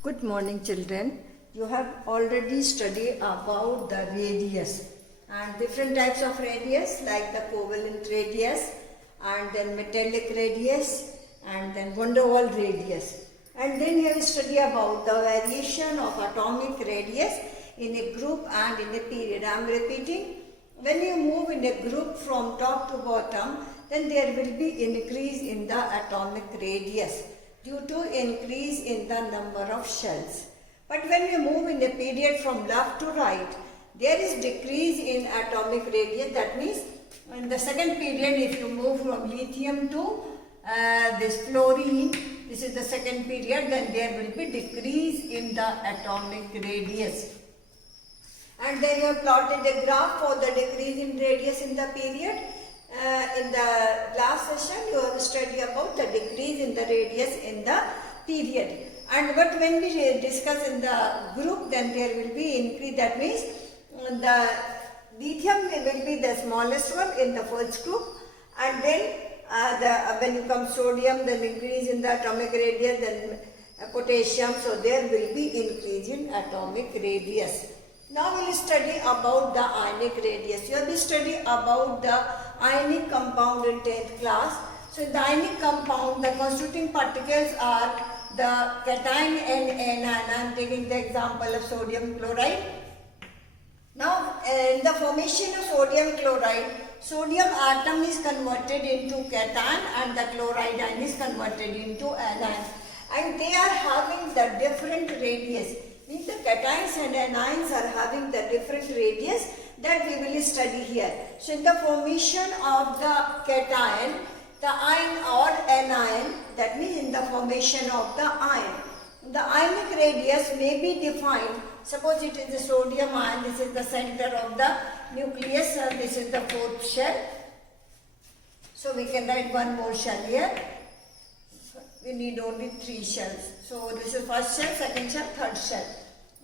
Good morning, children. You have already studied about the radius and different types of radius like the covalent radius and then metallic radius and then van der Waals radius. And then you have studied about the variation of atomic radius in a group and in a period. I am repeating, when you move in a group from top to bottom, then there will be increase in the atomic radius due to increase in the number of shells. But when you move in a period from left to right, there is decrease in atomic radius. That means in the second period, if you move from lithium to this fluorine, this is the second period, then there will be decrease in the atomic radius. And then you have plotted a graph for the decrease in radius in the period. In the last session, you have studied about the decrease in the radius in the period. But when we discuss in the group, then there will be increase. That means the lithium will be the smallest one in the first group, and then when you come sodium, then increase in the atomic radius, then potassium. So there will be increase in atomic radius. Now we will study about the ionic radius. You have been studying about the ionic compound in 10th class. So in the ionic compound, the constituting particles are the cation and anion. I am taking the example of sodium chloride. Now in the formation of sodium chloride, sodium atom is converted into cation and the chloride ion is converted into anion. And they are having the different radius. Means the cations and anions are having the different radius that we will study here. So in the formation of the cation, the ion or anion, that means in the formation of the ion, the ionic radius may be defined. Suppose it is the sodium ion, this is the center of the nucleus, this is the fourth shell. So we can write one more shell here. We need only 3 shells. So this is first shell, second shell, third shell.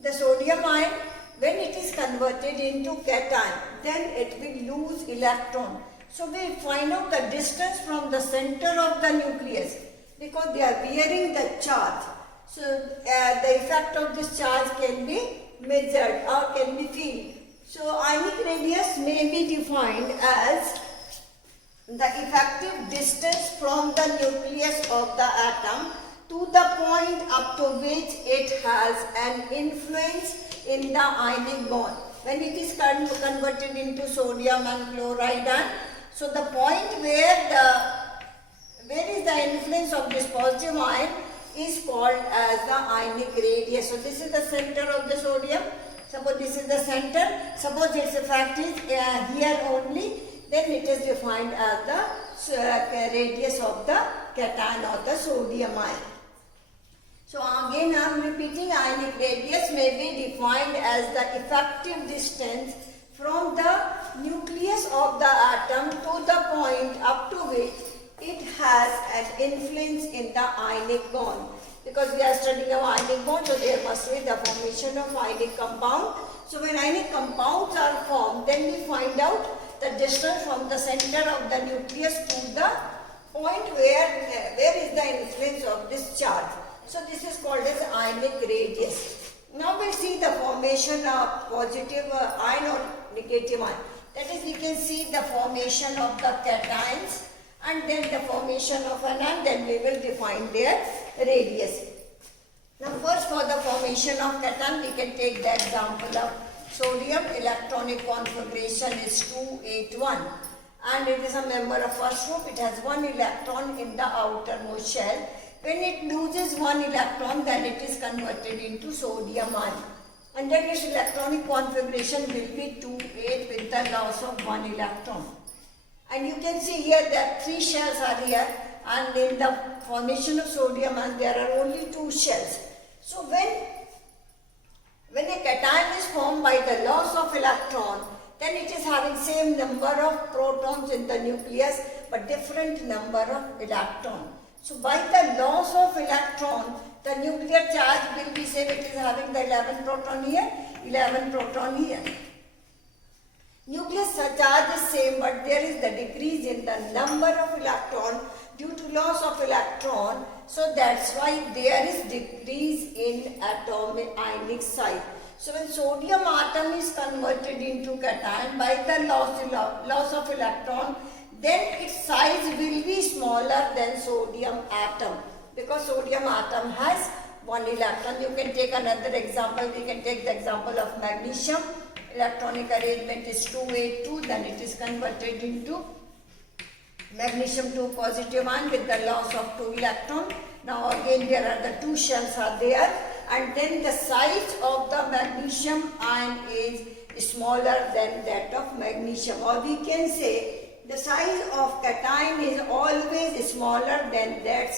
The sodium ion, when it is converted into cation, then it will lose electron. So we find out the distance from the center of the nucleus because they are bearing the charge. So the effect of this charge can be measured or can be felt. So ionic radius may be defined as the effective distance from the nucleus of the atom to the point up to which it has an influence in the ionic bond. When it is converted into sodium and chloride ion, so the point where is the influence of this positive ion is called as the ionic radius. So this is the center of the sodium. Suppose this is the center. Suppose its effect is here only. Then it is defined as the radius of the cation or the sodium ion. So again I am repeating, ionic radius may be defined as the effective distance from the nucleus of the atom to the point up to which it has an influence in the ionic bond. Because we are studying of ionic bond, so there must be the formation of ionic compound. So when ionic compounds are formed, then we find out the distance from the center of the nucleus to the point where is the influence of this charge. So this is called as ionic radius. Now we'll see the formation of positive ion or negative ion. That is, we can see the formation of the cations and then the formation of anion, then we will define their radius. Now first, for the formation of cation, we can take the example of sodium. Electronic configuration is 281 and it is a member of first group. It has 1 electron in the outermost shell. When it loses 1 electron, then it is converted into sodium ion. And then its electronic configuration will be 2,8 with the loss of 1 electron. And you can see here that 3 shells are here, and in the formation of sodium ion there are only 2 shells. So when a cation is formed by the loss of electron, then it is having same number of protons in the nucleus but different number of electrons. So by the loss of electron, the nuclear charge will be same. It is having the 11 proton here, 11 proton here. Nucleus charge is same, but there is the decrease in the number of electron due to loss of electron. So that's why there is decrease in atomic ionic size. So when sodium atom is converted into cation by the loss of electron, then its size will be smaller than sodium atom, because sodium atom has one electron. You can take another example. We can take the example of magnesium. Electronic arrangement is 282, then it is converted into magnesium 2 positive ion with the loss of 2 electron. Now again there are the 2 shells are there, and then the size of the magnesium ion is smaller than that of magnesium, or we can say the size of cation is always smaller than that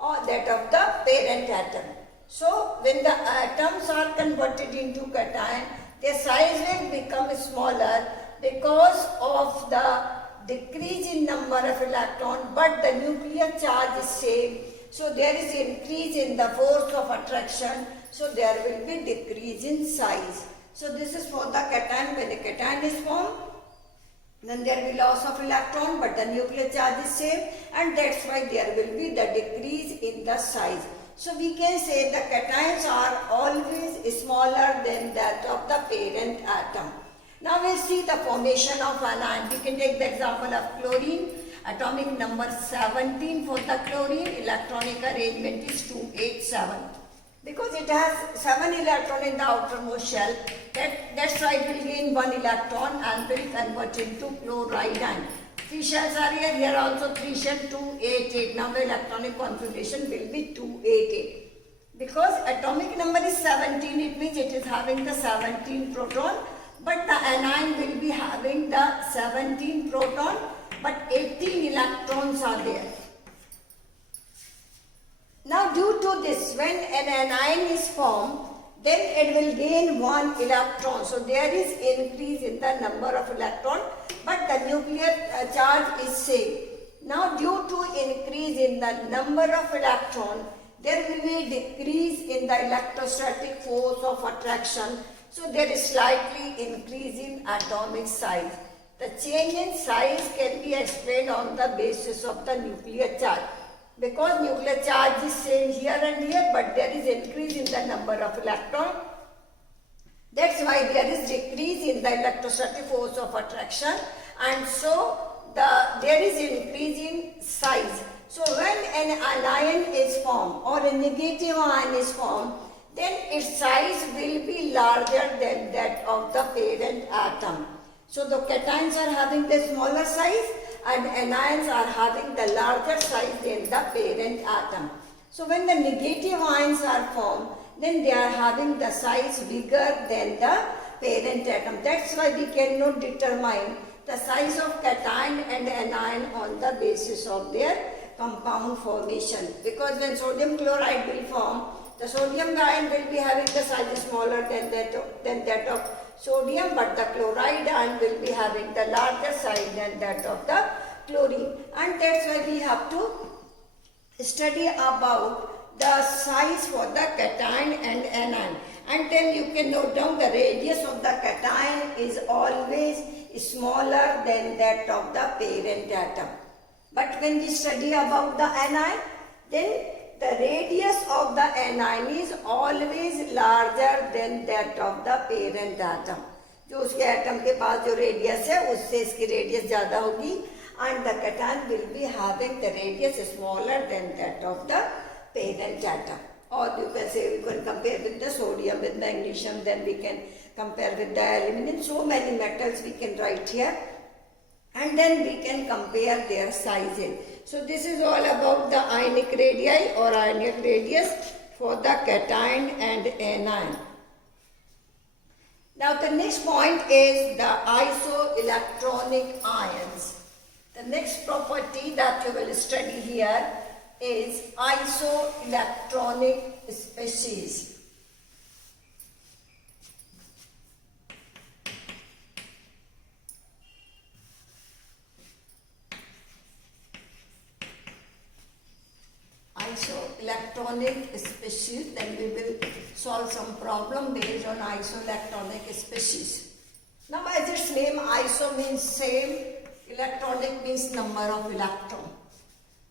of the parent atom. So when the atoms are converted into cation, their size will become smaller because of the decrease in number of electrons, but the nuclear charge is same. So there is increase in the force of attraction, so there will be decrease in size. So this is for the cation. When a cation is formed, then there will be loss of electron, but the nuclear charge is same, and that's why there will be the decrease in the size. So we can say the cations are always smaller than that of the parent atom. Now we'll see the formation of anion. We can take the example of chlorine. Atomic number 17 for the chlorine. Electronic arrangement is 287. Because it has 7 electrons in the outermost shell, that's why it will gain 1 electron and will convert into chloride ion. 3 shells are here also 3 shells, 288. Now the electronic configuration will be 288. Because atomic number is 17, it means it is having the 17 proton, but the anion will be having the 17 proton, but 18 electrons are there. Now due to this, when an anion is formed, then it will gain 1 electron. So there is increase in the number of electrons, but the nuclear charge is same. Now due to increase in the number of electrons, there will be decrease in the electrostatic force of attraction. So there is slightly increase in atomic size. The change in size can be explained on the basis of the nuclear charge. Because nuclear charge is same here and here, but there is increase in the number of electrons. That's why there is decrease in the electrostatic force of attraction, and so there is increase in size. So when an anion is formed or a negative ion is formed, then its size will be larger than that of the parent atom. So the cations are having the smaller size, and anions are having the larger size than the parent atom. So when the negative ions are formed, then they are having the size bigger than the parent atom. That's why we cannot determine the size of cation and anion on the basis of their compound formation. Because when sodium chloride will form, the sodium ion will be having the size smaller than that of sodium, but the chloride ion will be having the larger size than that of the chlorine. And that's why we have to study about the size for the cation and anion. And then you can note down the radius of the cation is always smaller than that of the parent atom. But when we study about the anion, then the radius of the anion is always larger than that of the parent atom. जो उसके atom के पास जो radius है उससे इसकी radius ज़्यादा होगी, and the cation will be having the radius smaller than that of the parent atom. Or you can say we can compare with the sodium, with magnesium, then we can compare with the aluminum. So many metals we can write here, and then we can compare their sizing. So this is all about the ionic radii or ionic radius for the cation and anion. Now the next point is the isoelectronic ions. The next property that you will study here is isoelectronic species. Isoelectronic species, then we will solve some problem based on isoelectronic species. Now as its name, iso means same, electronic means number of electron.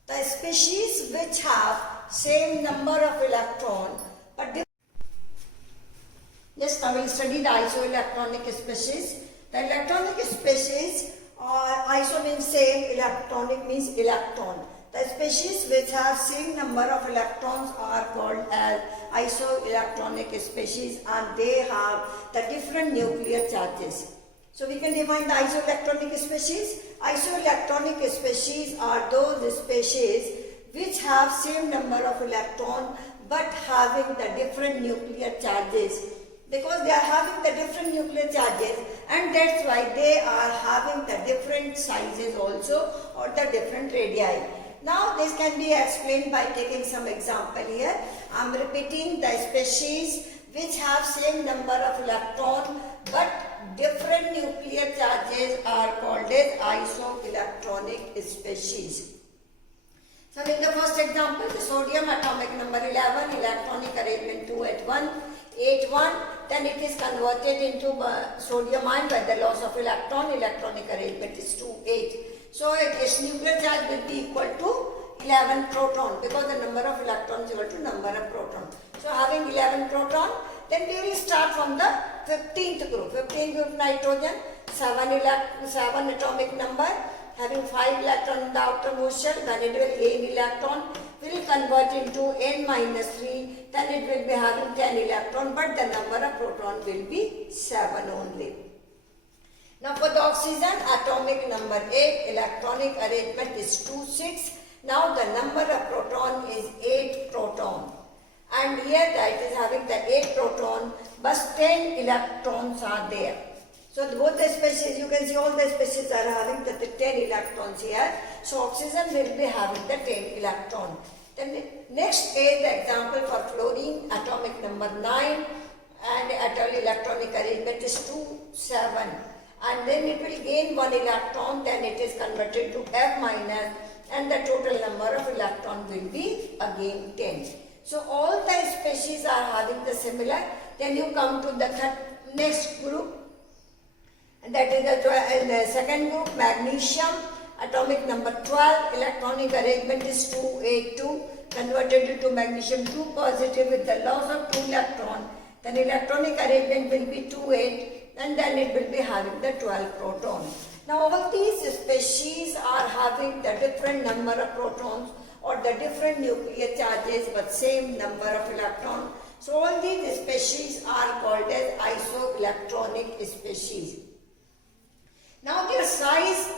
The species which have same number of electron, but yes, now we'll study the isoelectronic species. The electronic species are iso means same, electronic means electron. The species which have same number of electrons are called as isoelectronic species, and they have the different nuclear charges. So we can define the isoelectronic species. Isoelectronic species are those species which have same number of electrons but having the different nuclear charges, because they are having the different nuclear charges, and that's why they are having the different sizes also, or the different radii. Now this can be explained by taking some example here. I am repeating the species which have same number of electron but different nuclear charges are called as isoelectronic species. So in the first example, the sodium atomic number 11, electronic arrangement 281, then it is converted into sodium ion by the loss of electron, electronic arrangement is 28. So its nuclear charge will be equal to 11 proton, because the number of electrons is equal to number of proton. So having 11 proton, then we will start from the 15th group. 15th group nitrogen, 7 atomic number, having 5 electrons in the outermost shell. When it will gain electron, will convert into n minus 3, then it will be having 10 electron, but the number of proton will be 7 only. Now for the oxygen, atomic number 8, electronic arrangement is 2,6. Now the number of proton is 8 proton. And here that is having the 8 proton, but 10 electrons are there. So both the species, you can see all the species are having the 10 electrons here. So oxygen will be having the 10 electron. Then next is the example for fluorine, atomic number 9, and atomic electronic arrangement is 2,7. And then it will gain 1 electron, then it is converted to F minus, and the total number of electron will be again 10. So all the species are having the similar. Then you come to the next group, and that is the second group, magnesium, atomic number 12, electronic arrangement is 282, converted into magnesium 2 positive with the loss of 2 electron. Then electronic arrangement will be 28, and then it will be having the 12 proton. Now all these species are having the different number of protons or the different nuclear charges but same number of electrons. So all these species are called as isoelectronic species. Now their size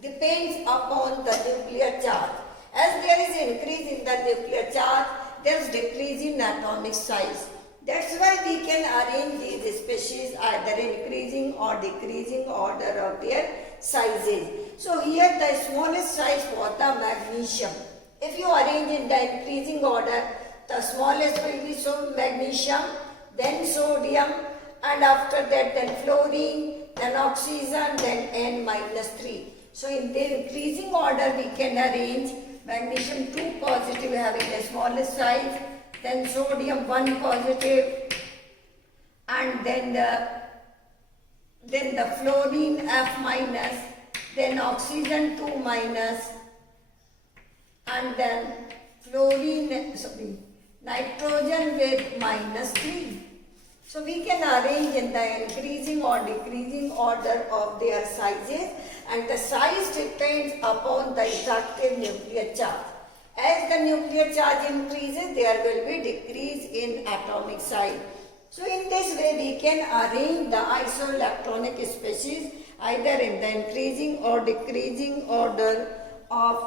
depends upon the nuclear charge. As there is an increase in the nuclear charge, there is decrease in atomic size. That's why we can arrange these species either in increasing or decreasing order of their sizes. So here the smallest size for the magnesium. If you arrange in the increasing order, the smallest will be magnesium, then sodium, and after that then fluorine, then oxygen, then N minus 3. So in the increasing order we can arrange magnesium 2 positive having the smallest size, then sodium 1 positive, and then the fluorine F minus, then oxygen 2 minus, and then nitrogen with minus 3. So we can arrange in the increasing or decreasing order of their sizes, and the size depends upon the effective nuclear charge. As the nuclear charge increases, there will be decrease in atomic size. So in this way we can arrange the isoelectronic species either in the increasing or decreasing order of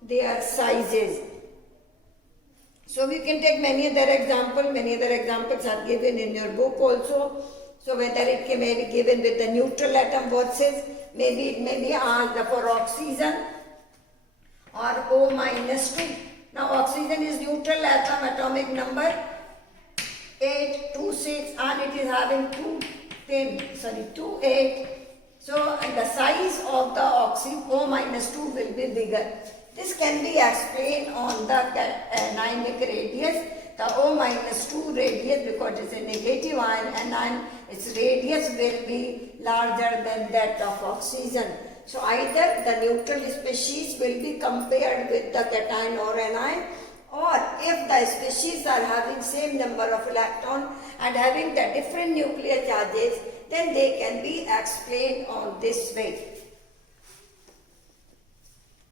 their sizes. So we can take many other examples are given in your book also. So whether it may be given with the neutral atom versus, maybe it may be for oxygen or O minus 2. Now oxygen is neutral atom, atomic number 826, and it is having 28. So and the size of the O minus 2 will be bigger. This can be explained on the anionic radius. The O minus 2 radius, because it is a negative ion, and its radius will be larger than that of oxygen. So either the neutral species will be compared with the cation or anion, or if the species are having same number of electron and having the different nuclear charges, then they can be explained on this way.